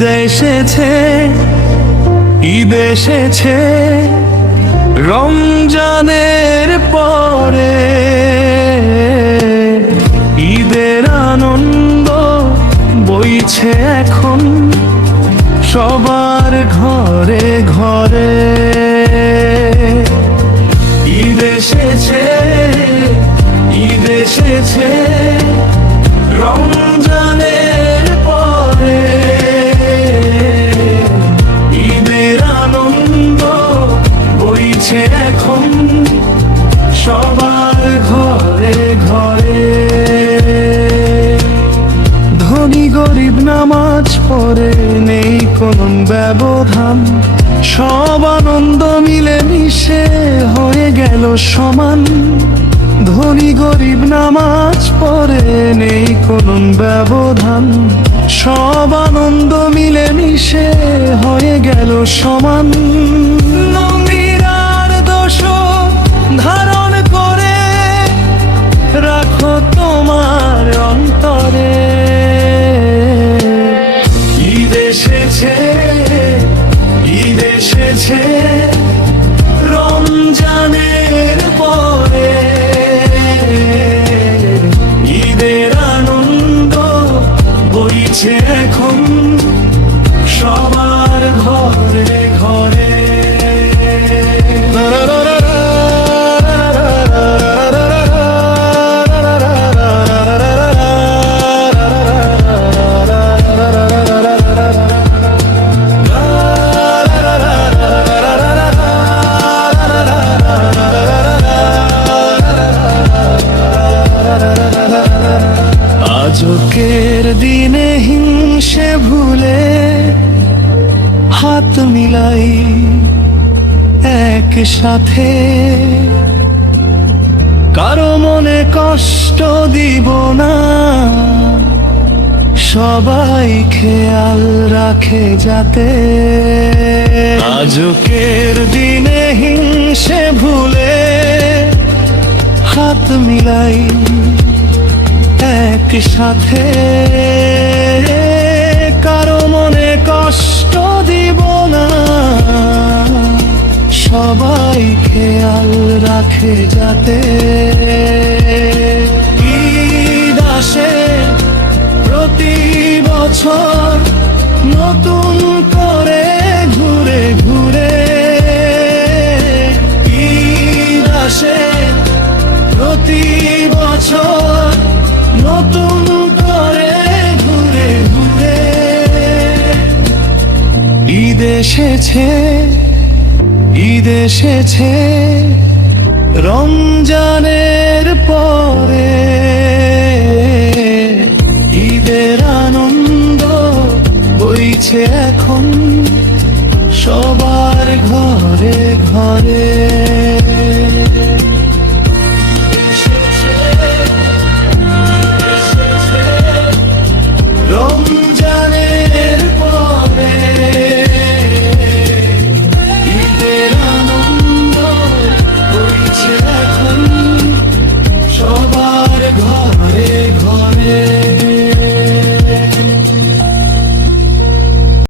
ঈদ এসেছে, ঈদ এসেছে রমজানের পরে। ঈদের আনন্দ বইছে এখন সবার ঘরে ঘরে। ঈদ এসেছে, ঈদ এসেছে রমজানের পরে। ঈদের আনন্দ বইছে এখন সবার ঘরে ঘরে। ধনী গরিব নামাজ পড়ে নেই কোনো ব্যবধান, সব আনন্দ মিলে মিশে হয়ে গেল সমান। ধনী গরিব নামাজ পড়ে নেই কোনো ব্যবধান, সব আনন্দ মিলে মিশে হয়ে গেল সমান। নবীর আদর্শ ধারণ করে রাখো তোমার অন্তরে। ঈদ এসেছে, ঈদ এসেছে রমজানের পরে। ঈদের আনন্দ বইছে এখন সবার ঘরে ঘরে। আজকের দিনে হিংসে ভুলে হাত মিলাই একসাথে। কারো মনে কষ্ট দিব না, সবাই খেয়াল রাখে যাতে। আজকের দিনে হিংসে ভুলে হাত মিলাই একসাথে। কারো মনে কষ্ট দিব না, সবাই খেয়াল রাখে যাতে। ঈদ আসে প্রতি বছর নতুন করে ঘুরে ঘুরে। ঈদ আসে প্রতি বছর নতুন করে ঘুরে ঘুরে। ঈদ এসেছে, ঈদ এসেছে রমজানের পরে।